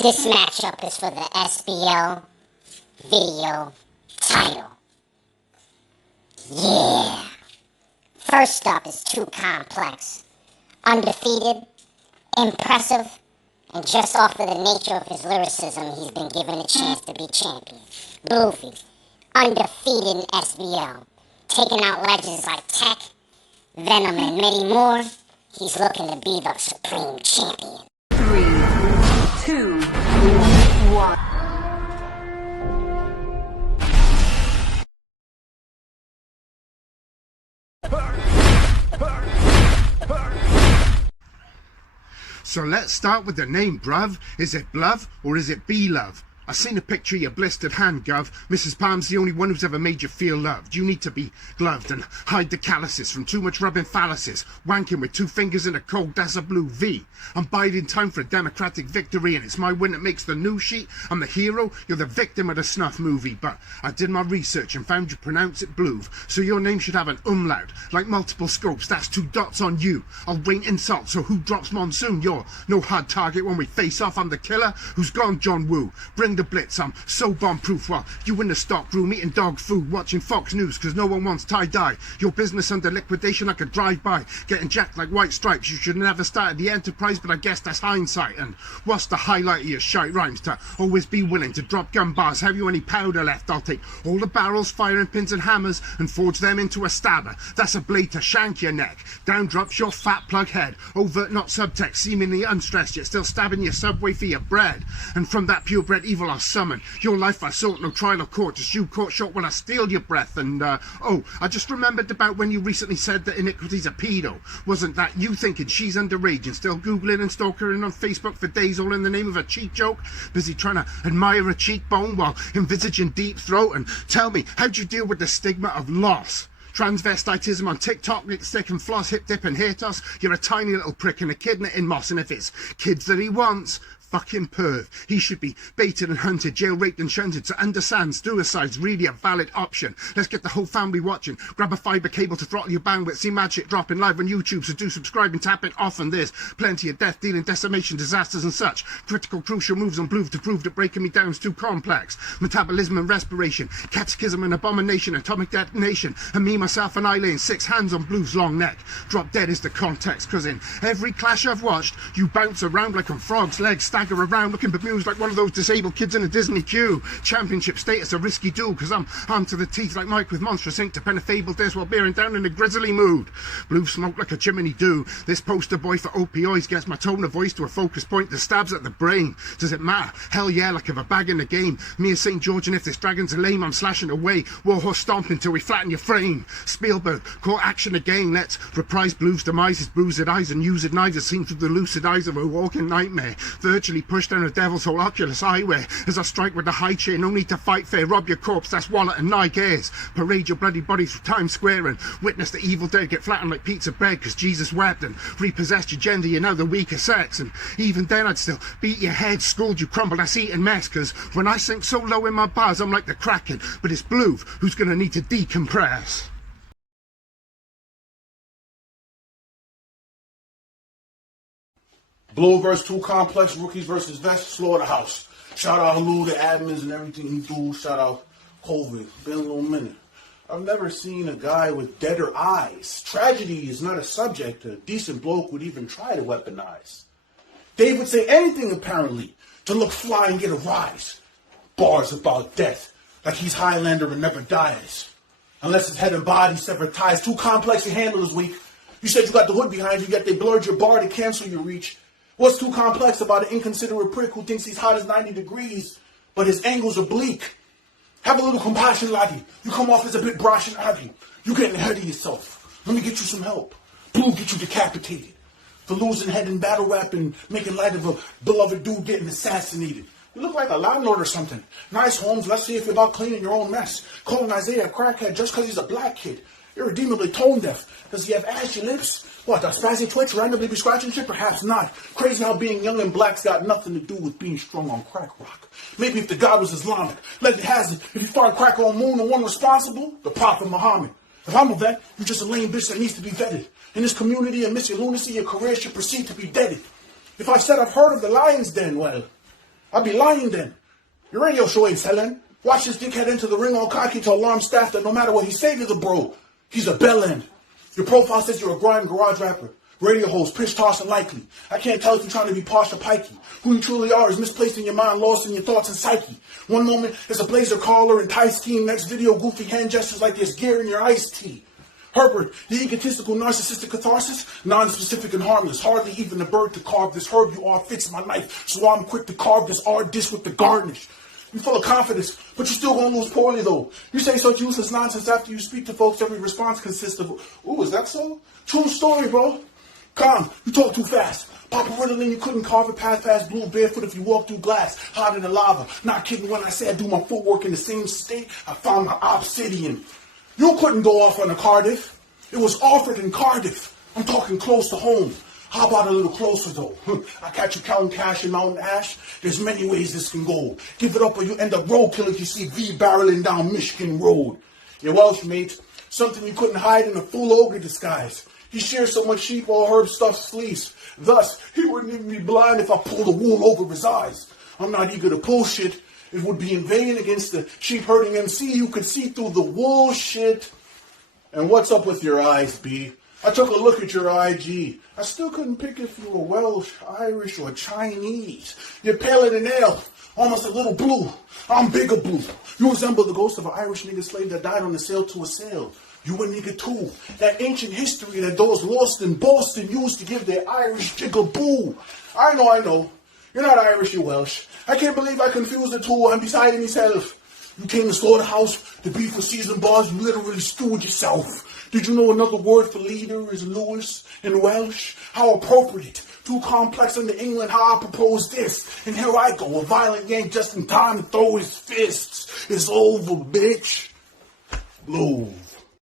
This matchup is for the SBL video title. Yeah. First up is 2Complex. Undefeated, impressive, and just off of the nature of his lyricism, he's been given a chance to be champion. BLUV, undefeated in SBL, taking out legends like Tech, Venom, and many more. He's looking to be the supreme champion. 3, 2, 1. So let's start with the name, bruv. Is it BLUV or is it BLUV? I seen a picture of your blistered hand, Gov. Mrs. Palm's the only one who's ever made you feel loved. You need to be gloved and hide the calluses from too much rubbing phalluses. Wanking with 2 fingers in a cold, that's a BLUV. I'm biding time for a democratic victory, and it's my win that makes the news sheet. I'm the hero, you're the victim of the snuff movie. But I did my research and found you pronounce it BLUV. So your name should have an umlaut. Like multiple scopes, that's 2 dots on you. I'll rain insults, so who drops monsoon? You're no hard target when we face off. I'm the killer who's gone John Woo. Bring the blitz, I'm so bomb-proof while you in the stock room eating dog food, watching Fox News cause no one wants tie-dye. Your business under liquidation, I could drive by, getting jacked like white stripes. You should never started the enterprise, but I guess that's hindsight. And what's the highlight of your shite rhymes? To always be willing to drop gun bars. Have you any powder left? I'll take all the barrels, firing pins and hammers and forge them into a stabber. That's a blade to shank your neck. Down drops your fat plug head. Overt, not subtext, seemingly unstressed, yet still stabbing your subway for your bread. And from that purebred evil I'll summon your life I sought, no trial or court, just you caught short when I steal your breath. And oh, I just remembered about when you recently said that iniquity's a pedo. Wasn't that you thinking she's underage and still googling and stalking on Facebook for days, all in the name of a cheap joke? Busy trying to admire a cheekbone while envisaging deep throat. And tell me, how'd you deal with the stigma of loss? Transvestitism on TikTok, lipstick and floss, hip dip and hair toss. You're a tiny little prick and a kidney in moss, and if it's kids that he wants, fucking perv. He should be baited and hunted, jail raped and shunted. So understand, suicide's really a valid option. Let's get the whole family watching. Grab a fibre cable to throttle your bandwidth. See mad shit dropping live on YouTube, so do subscribe and tap it often. There's plenty of death, dealing, decimation, disasters and such. Critical, crucial moves on BLUV to prove that breaking me down's too complex. Metabolism and respiration, catechism and abomination, atomic detonation, and me, myself and I laying 6 hands on BLUV's long neck. Drop dead is the context, cause in every clash I've watched, you bounce around like on frog's legs, stagger around looking bemused like one of those disabled kids in a Disney queue. Championship status a risky duel, cause I'm armed to the teeth like Mike with monstrous ink to pen a fabled dish while bearing down in a grizzly mood. BLUV smoke like a chimney do. This poster boy for opioids gets my tone of voice to a focus point that stabs at the brain. Does it matter? Hell yeah, like I've a bag in the game. Me as St. George, and if this dragon's a lame, I'm slashing away. Warhorse stomping till we flatten your frame. Spielberg, call action again. Let's reprise BLUV's demise. His bruised eyes and used knives are seen through the lucid eyes of a walking nightmare. Virtually pushed down a devil's whole Oculus eyewear as I strike with the high chair. No need to fight fair. Rob your corpse, that's wallet and Nike Airs. Parade your bloody body through Times Square and witness the evil dead get flattened like pizza bread cause Jesus wept and repossessed your gender. You're now the weaker sex, and even then I'd still beat your head, scold you, crumble that's eating mess, cause when I sink so low in my bars I'm like the Kraken, but it's BLUV who's gonna need to decompress. BLUV versus 2Complex, rookies versus vets, Slaughterhouse. Shout out Lou, the admins and everything he do. Shout out COVID. Been a little minute. I've never seen a guy with deader eyes. Tragedy is not a subject a decent bloke would even try to weaponize. Dave would say anything apparently to look fly and get a rise. Bars about death, like he's Highlander and never dies. Unless his head and body sever ties. 2Complex, your handle is weak. You said you got the hood behind you, yet they blurred your bar to cancel your reach. What's 2Complex about an inconsiderate prick who thinks he's hot as 90 degrees, but his angles are bleak? Have a little compassion, laddie. You come off as a bit brash and aggy. You getting ahead of yourself. Let me get you some help. BLUV get you decapitated for losing head in battle rap and making light of a beloved dude getting assassinated. You look like a landlord or something. Nice, Holmes. Let's see if you're about cleaning your own mess. Calling Isaiah a crackhead just because he's a black kid. Irredeemably tone deaf. Does he have ashy lips? What, does spazzy twitch randomly be scratching shit? Perhaps not. Crazy how being young and black's got nothing to do with being strung on crack rock. Maybe if the God was Islamic, legend has it, if you fired crack on moon, the one responsible, the Prophet Muhammad. If I'm a vet, you're just a lame bitch that needs to be vetted. In this community, amidst your lunacy, your career should proceed to be deaded. If I said I've heard of the lion's den, well, I'd be lying then. Your radio show ain't selling. Watch this dickhead enter the ring all cocky to alarm staff that no matter what he say to the bro, he's a bellend. Your profile says you're a grime garage rapper. Radio host, pitch toss and likely. I can't tell if you're trying to be posh or pikey. Who you truly are is misplaced in your mind, lost in your thoughts and psyche. One moment it's a blazer collar and tie scheme. Next video, goofy hand gestures like there's gear in your iced tea. Herbert, the egotistical narcissistic catharsis, non-specific and harmless. Hardly even a bird to carve this herb you are fits my knife. So I'm quick to carve this art dish with the garnish. You're full of confidence, but you're still gonna lose poorly though. You say such useless nonsense after you speak to folks. Every response consists of, ooh, is that so? True story, bro. Calm, you talk too fast. Papa Ritalin, you couldn't carve it past blue barefoot if you walk through glass, hotter than lava. Not kidding when I say I do my footwork in the same state, I found my obsidian. You couldn't go off on a Cardiff. It was offered in Cardiff. I'm talking close to home. How about a little closer though? I catch you counting cash in Mountain Ash. There's many ways this can go. Give it up or you end up roadkill if you see V barreling down Michigan Road. Your Welsh mate, something you couldn't hide in a full ogre disguise. He shares so much sheep all herb stuffed fleece. Thus, he wouldn't even be blind if I pulled the wool over his eyes. I'm not eager to pull shit. It would be in vain against the sheep herding MC who could see through the wool shit. And what's up with your eyes, B? I took a look at your IG. I still couldn't pick if you were Welsh, Irish, or Chinese. You're paler than ale, almost a little blue. I'm bigger blue. You resemble the ghost of an Irish nigga slave that died on the sail to a sail. You a nigga too. That ancient history that those lost in Boston used to give their Irish jigaboo. I know. You're not Irish, you're Welsh. I can't believe I confused the two. I'm beside myself. You came to Slaughterhouse, the beef with seasoned bars, you literally stewed yourself. Did you know another word for leader is Lewis in Welsh? How appropriate. 2Complex under England, how I propose this. And here I go, a violent yank just in time to throw his fists. It's over, bitch. BLUV.